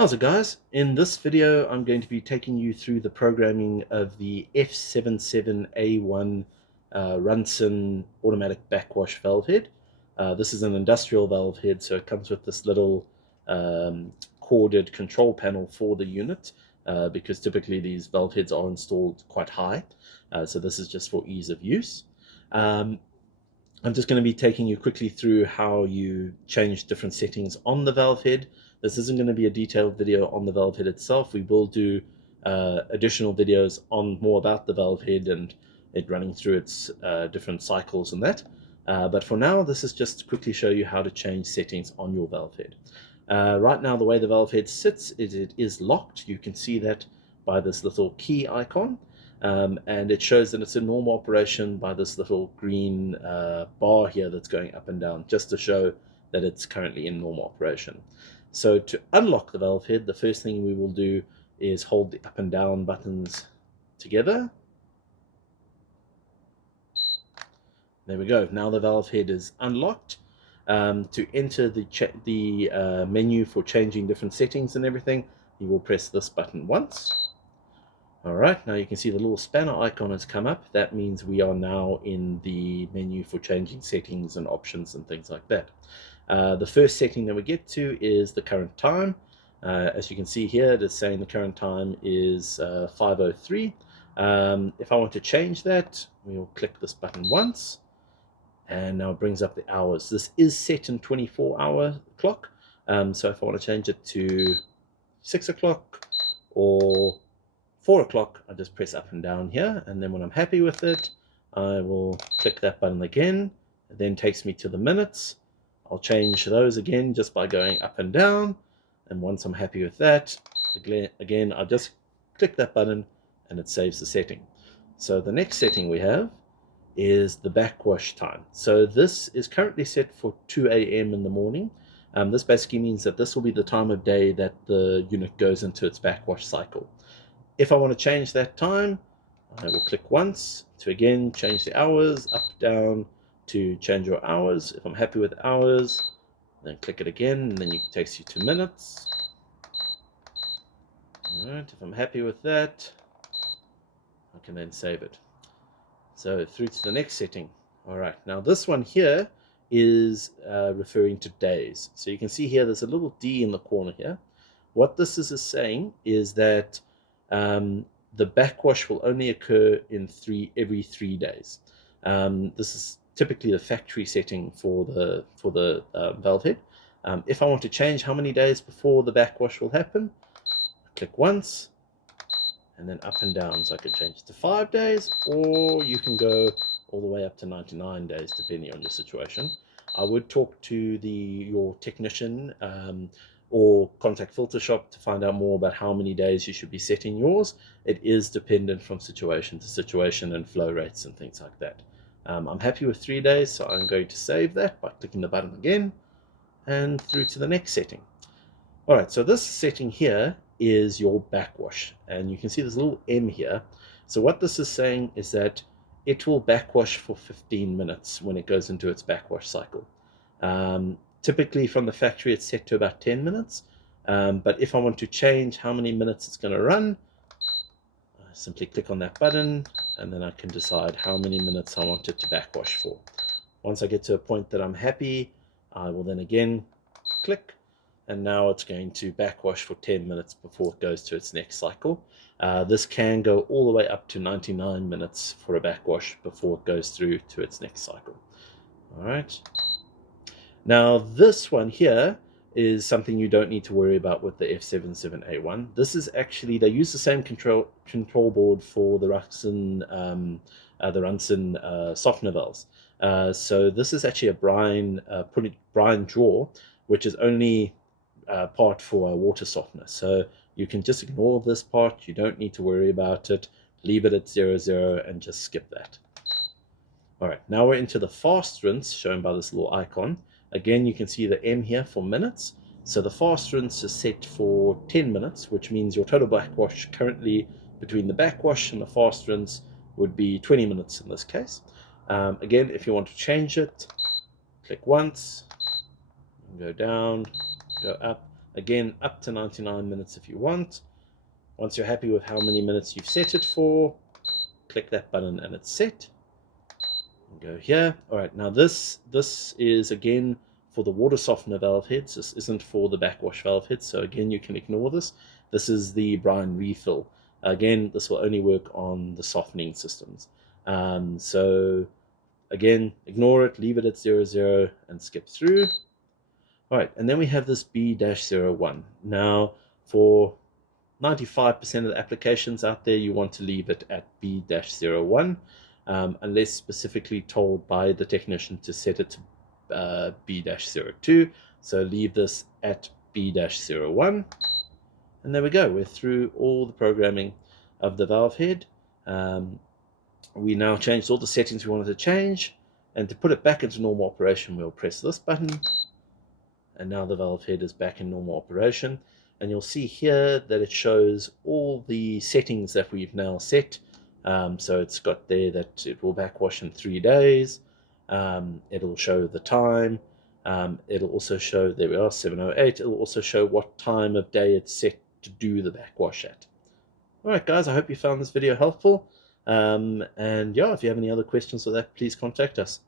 How's it, guys? In this video I'm going to be taking you through the programming of the F77A1 Runxin Automatic Backwash valve head. This is an industrial valve head, so it comes with this little corded control panel for the unit, because typically these valve heads are installed quite high, so this is just for ease of use. I'm just going to be taking you quickly through how you change different settings on the valve head. This isn't going to be a detailed video on the valve head itself. We will do additional videos on more about the valve head and it running through its different cycles and that. But for now, this is just to quickly show you how to change settings on your valve head. Right now, the way the valve head sits is it is locked. You can see that by this little key icon. And it shows that it's in normal operation by this little green bar here that's going up and down, just to show that it's currently in normal operation. So to unlock the valve head, the first thing we will do is hold the up and down buttons together. There we go. Now the valve head is unlocked. To enter the menu for changing different settings and everything, you will press this button once. Alright, now you can see the little spanner icon has come up. That means we are now in the menu for changing settings and options and things like that. The first setting that we get to is the current time. As you can see here, it is saying the current time is 5:03. If I want to change that, we will click this button once, and now it brings up the hours. This is set in 24-hour clock, so if I want to change it to 6 o'clock or 4 o'clock, I just press up and down here, and then when I'm happy with it, I will click that button again. It then takes me to the minutes. I'll change those again just by going up and down, and once I'm happy with that, again I just click that button and it saves the setting. So the next setting we have is the backwash time. So this is currently set for 2 a.m. in the morning. This basically means that this will be the time of day that the unit goes into its backwash cycle. If I want to change that time, I will click once to again change the hours, up, down, to change your hours. If I'm happy with hours, then click it again, and then it takes you to minutes. Alright, if I'm happy with that, I can then save it. So through to the next setting. Alright, now this one here is referring to days. So you can see here there's a little D in the corner here. What this is saying is that the backwash will only occur in every 3 days. This is typically the factory setting for the valve head. If I want to change how many days before the backwash will happen, click once and then up and down. So I can change it to 5 days, or you can go all the way up to 99 days depending on your situation. I would talk to your technician or contact Filter Shop to find out more about how many days you should be setting yours. It is dependent from situation to situation and flow rates and things like that. I'm happy with 3 days, so I'm going to save that by clicking the button again and through to the next setting. Alright, so this setting here is your backwash, and you can see there's a little M here. So what this is saying is that it will backwash for 15 minutes when it goes into its backwash cycle. Typically from the factory it's set to about 10 minutes, but if I want to change how many minutes it's going to run, I simply click on that button and then I can decide how many minutes I want it to backwash for. Once I get to a point that I'm happy, I will then again click, and now it's going to backwash for 10 minutes before it goes to its next cycle. This can go all the way up to 99 minutes for a backwash before it goes through to its next cycle. Alright. Now this one here is something you don't need to worry about with the F77A1. This is actually, they use the same control board for the Runxin softener valves. So this is actually a brine drawer, which is only part for a water softener. So you can just ignore this part. You don't need to worry about it. Leave it at 00 and just skip that. Alright, now we're into the fast rinse shown by this little icon. Again, you can see the M here for minutes. So the fast rinse is set for 10 minutes, which means your total backwash currently between the backwash and the fast rinse would be 20 minutes in this case. Again, if you want to change it, click once, go down, go up. Again, up to 99 minutes if you want. Once you're happy with how many minutes you've set it for, click that button and it's set. And go here. All right, now this is again for the water softener valve heads. This isn't for the backwash valve heads, so again you can ignore this. This is the brine refill. Again, this will only work on the softening systems. So again, ignore it, leave it at 00 and skip through. All right, and then we have this B-01. Now, for 95% of the applications out there, you want to leave it at B-01, unless specifically told by the technician to set it to B-02. So leave this at B-01. And there we go. We're through all the programming of the valve head. We now changed all the settings we wanted to change. And to put it back into normal operation, we'll press this button. And now the valve head is back in normal operation. And you'll see here that it shows all the settings that we've now set. So it's got there that it will backwash in 3 days. It'll show the time. It'll also show, there we are, 7:08. It'll also show what time of day it's set to do the backwash at. All right, guys, I hope you found this video helpful. And yeah, if you have any other questions for that, please contact us.